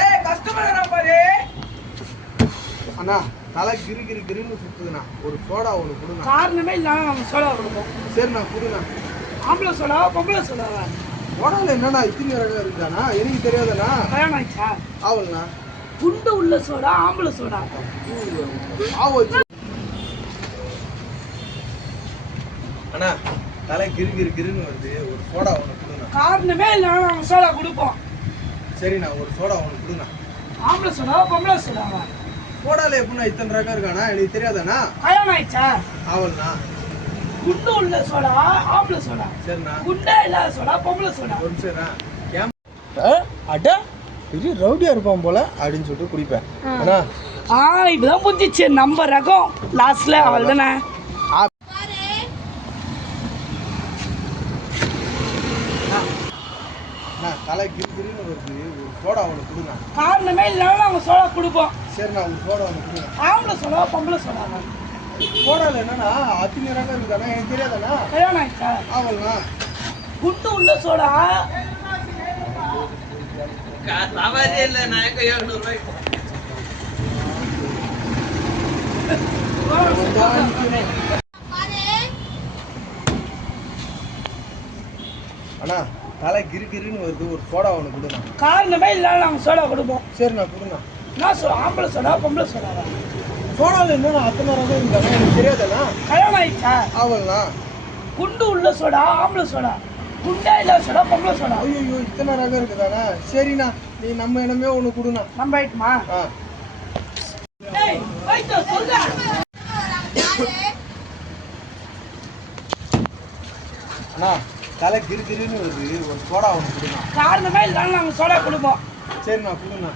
ஏய் கஸ்டமர் பாரு. அண்ணா தலை கிருன்னு சுத்துதுண்ணா. ஒரு சோடா ஒன்று கொடுங்க. காரணமே இல்லாம நம்ம சோடா கொடுப்போம். சரிண்ணா கொடுங்க. ஆம்பளை சோடாவா பொம்பளை சோடாவா? சோடாவில் என்னண்ணா இத்தனை ரகம் இருக்குதாண்ணா? எனக்கு தெரியாதுண்ணா. கல்யாணம் ஆயிடுச்சா? ஆவல்ண்ணா. குண்டு உள்ள சோடா ஆம்பளை சோடா? அண்ணா தலை கிருன்னு வருது. ஒரு சோடா ஒன்று கொடுங்க. காரணமே இல்லாம நம்ம சோடா கொடுப்போம். சரிண்ணா ஒரு சோடா ஒன்று கொடுங்க. ஆம்பளை சோடாவா பொம்பளை சோடாவா? சோடாவில் எப்படின்னா இத்தனை ரகம் இருக்காண்ணா? எனக்கு தெரியாதாண்ணா. கல்யாணம் ஆயிடுச்சா? ஆவல்ண்ணா. குண்டு உள்ள சோடா ஆம்பளை சோடா? சரிண்ணா. குண்டே இல்லாத சோடா பொம்பளை சோடா? ஒரு சரிண்ணா. அட பெரிய ரவுடியா இருப்பான் போல அப்படின்னு சொல்லிட்டு குடிப்பேன். அண்ணா இப்பதான் புரிஞ்சிச்சு நம்ம ரகம் லாஸ்ட்ல அவள் தானே. தலை கிருன்னு வருது. ஒரு சோடா ஒன்று கொடுங்க. காரணமே இல்லாம நாங்க சோடா கொடுப்போம். சரிண்ணா ஒரு சோடா ஒன்று கொடுங்க. ஆம்பளை சோடா பொம்பளை சோடாவா? சோடாவில் என்னன்னா அத்தனை ரகம் இருக்குதாண்ணா? எனக்கு தெரியாதாண்ணா. கல்யாணம் ஆயிடுச்சா? ஆவல்ண்ணா. குண்டு உள்ள சோடா அண்ணா தலை கிருன்னு வருது. ஒரு சோடா ஒன்று கொடுங்க. காரணமே இல்லாம நாங்க சோடா கொடுப்போம். சரிண்ணா கொடுங்க. நான் ஆம்பளை சோடா பொம்பளை சோடாவா? சோடாவில் என்னன்னா அத்தனை ரகம் இருக்குதாண்ணா? எனக்கு தெரியாதாண்ணா. கல்யாணம் ஆயிடுச்சா? ஆவல்ண்ணா. குண்டு உள்ள சோடா ஆம்பளை சோடா? குண்டா இல்லாத சோடா பொம்பளை சோடா? ஐயோ இத்தனை ரகம் இருக்குதாண்ணா? சரிண்ணா நீ நம்ம இனமே ஒன்று கொடுண்ணா. நம்ம ஆயிட்டுமா? அண்ணா தலை கிருன்னு வருது. ஒரு சோடா ஒன்று கொடுங்க. காரணமே இல்லாம நாங்க சோடா கொடுப்போம். சரிண்ணா கொடுண்ணா.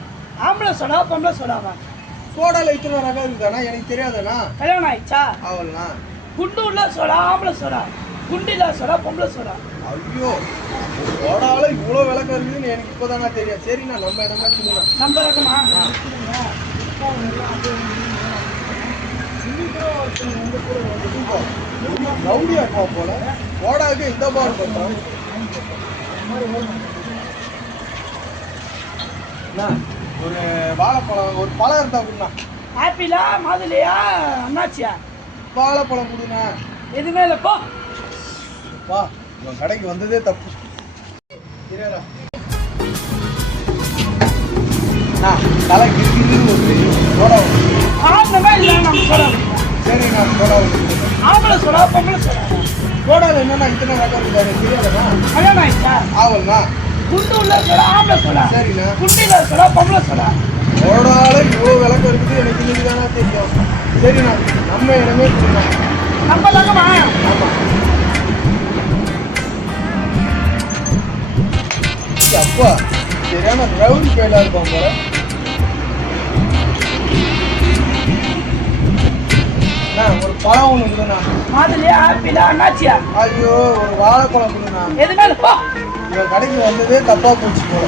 ஆம்பளை சோடா பொம்பளை சோடாவா? சோடாவில் இத்தனை ரகம் இருக்குதாண்ணா? எனக்கு தெரியாதாண்ணா. கல்யாணம் ஆயிடுச்சா? ஆவல்ண்ணா. குண்டு உள்ள சோடா ஆம்பளை சோடா? குண்டு இல்லாத சோடா பொம்பளை சோடா? ஐயோ சோடாவில் இவ்வளோ விளக்கம் இருக்குதுன்னு எனக்கு இப்போதாண்ணா தெரியும். சரிண்ணா நம்ம இடமே கொடுண்ணா. நம்ம ரகமா? ரவுடியா இருப்பான் போல. சோடாவுக்கு இந்த பார் பார்த்தோம். ஒரு வாழைப்பழம் ஒரு பழம் இருந்தா கொடுண்ணா. ஆப்பிளா மாதுளையா அண்ணாச்சியா? வாழைப்பழம் கொடுண்ணா. எதுவுமே இல்லப்போ. வா இவன் கடைக்கு வந்ததே தப்பு. தலை கிருன்னு வருது. சோடா காரணமே இல்லாம நம்ம சோடா கொடுப்போம். சரிண்ணா சோடா ஆம்பளை சோடா பொம்பளை சோடா? சோடாவில் என்னன்னா இத்தனை ரகம் இருக்குதா? எனக்கு தெரியாதாண்ணா. கல்யாணம் ஆயிடுச்சா? ஆவல்ண்ணா. குண்டு உள்ள சோடா ஆம்பளை சோடா? சரிண்ணா. குண்டு இல்லாத சோடா பொம்பளை சோடா? சோடாவில் இவ்வளோ விளக்கம் இருக்குது எனக்கு இன்னைக்கு தானே தெரியும். சரிண்ணா நம்ம இடமே கொடுண்ணா. நம்ம ரகமா? ஆமாம். அப்பா சரியான ரவுடி பயிலா இருப்பான் போல. ஒரு பழம் ஒன்று கொடுண்ணா. மாதுளையா ஆப்பிளா அண்ணாச்சியா? ஐயோ ஒரு வாழைப்பழம் கொடுண்ணா. எதுவுமே இல்லப்போ. இவன் கடைக்கு வந்ததே தப்பா போச்சு போல.